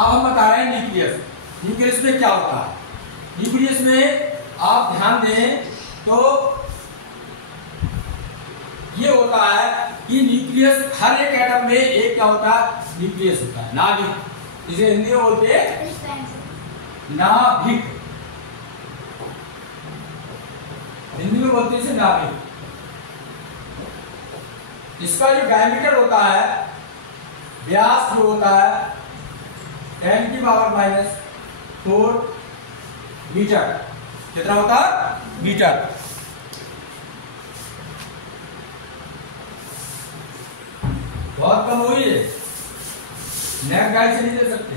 अब हम बता रहे हैं न्यूक्लियस। न्यूक्लियस में क्या होता है? न्यूक्लियस में आप ध्यान दें तो ये होता है कि न्यूक्लियस हर एक एटम में एक क्या होता है? न्यूक्लियस होता है, नाभिक। इसे हिंदी में बोलते हैं नाभिक, हिंदी में बोलते हैं इसे नाभिक। इसका जो डायमीटर होता है, व्यास जो होता है 10⁻⁴ मीटर। कितना होता है? मीटर। बहुत कम हुई है, नेक गाइड से नहीं दे सकते।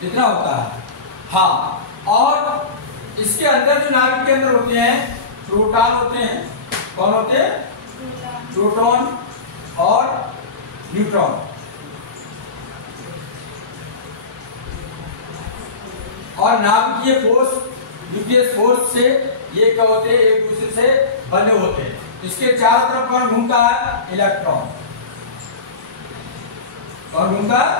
कितना होता है? हाँ, और इसके अंदर जो नाभिक के अंदर होते हैं प्रोटॉन होते हैं। कौन होते हैं? प्रोटॉन और न्यूट्रॉन। और नाभिकीय फोर्स, न्यूक्लियस फोर्स से ये क्या होते हैं? एक दूसरे से बने होते हैं। इसके चारों तरफ कौन घूमता है? इलेक्ट्रॉन। कौन घूमता है?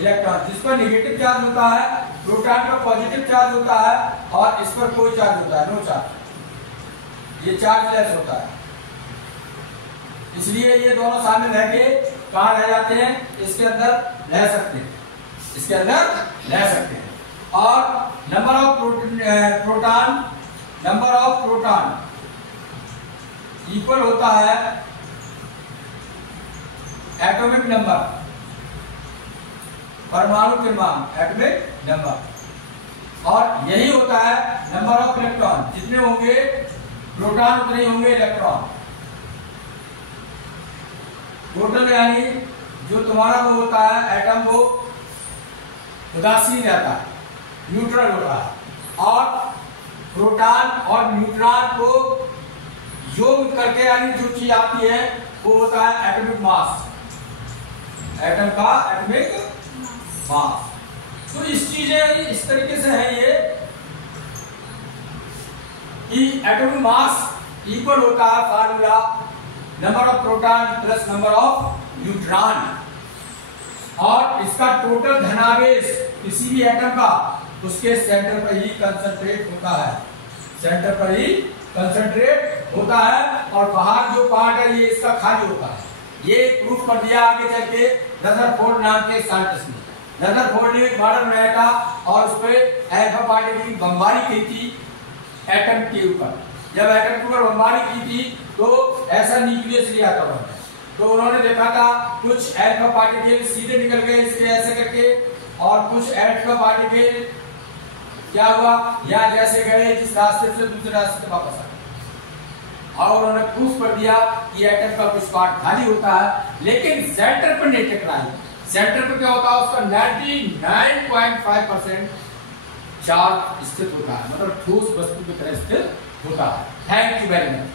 इलेक्ट्रॉन। जिस पर निगेटिव चार्ज होता है, प्रोटॉन पर पॉजिटिव चार्ज होता है, और इस पर कोई चार्ज होता है, नो चार्ज। ये चार्जलेस होता है। इसलिए ये दोनों सामने रह के कहां रह जाते हैं? इसके अंदर रह सकते हैं, इसके अंदर रह सकते हैं। और number of proton, number of proton equal होता है एटॉमिक नंबर, परमाणु क्रमांक, एटॉमिक नंबर। और यही होता है नंबर ऑफ इलेक्ट्रॉन। जितने होंगे प्रोटॉन उतने ही होंगे इलेक्ट्रॉन। टोटल यानी जो तुम्हारा वो होता है एटम, वो उदासीन रहता है, न्यूट्रल होता है। और प्रोटॉन और न्यूट्रॉन को योग करके यानी जो चीज आती है वो होता है एटॉमिक मास, एटम का एटॉमिक मास। तो इस चीजें इस तरीके से है ये कि एटॉमिक मास इक्वल होता है formula number of proton plus number of neutron. और इसका टोटल धनावेश किसी भी एटम का उसके सेंटर पर ही कंसंट्रेट होता है, सेंटर पर ही कंसंट्रेट होता है। और बाहर जो पार्ट है ये इसका खाली होता है। ये प्रूफ कर दिया आगे चल के रदरफोर्ड नाम के साइंटिस्ट ने। रदरफोर्ड ने एक मॉडल बनाया था और उस पर अल्फा पार्टिकल की बमबारी की थी एटम के ऊपर। जब एटम के ऊपर बमबारी की थी तो ऐसा न्यूक्लियस लिया था उन्होंने। तो उन्होंने देखा था कुछ अल्फा पार्टिकल सीधे निकल गए इसके ऐसे करके, और कुछ अल्फा पार्टिकल क्या हुआ, या जैसे गए जिस रास्ते से दूसरे रास्ते से वापस आ गए। और उन्होंने प्रूफ कर दिया कि एटम का कुछ पार्ट खाली होता है लेकिन सेंटर पर नहीं टकराए। सेंटर पर क्या होता है? उसका 99.5% चार्ज स्थित होता है, मतलब ठोस वस्तु की तरह स्थित होता है। Thank you very much.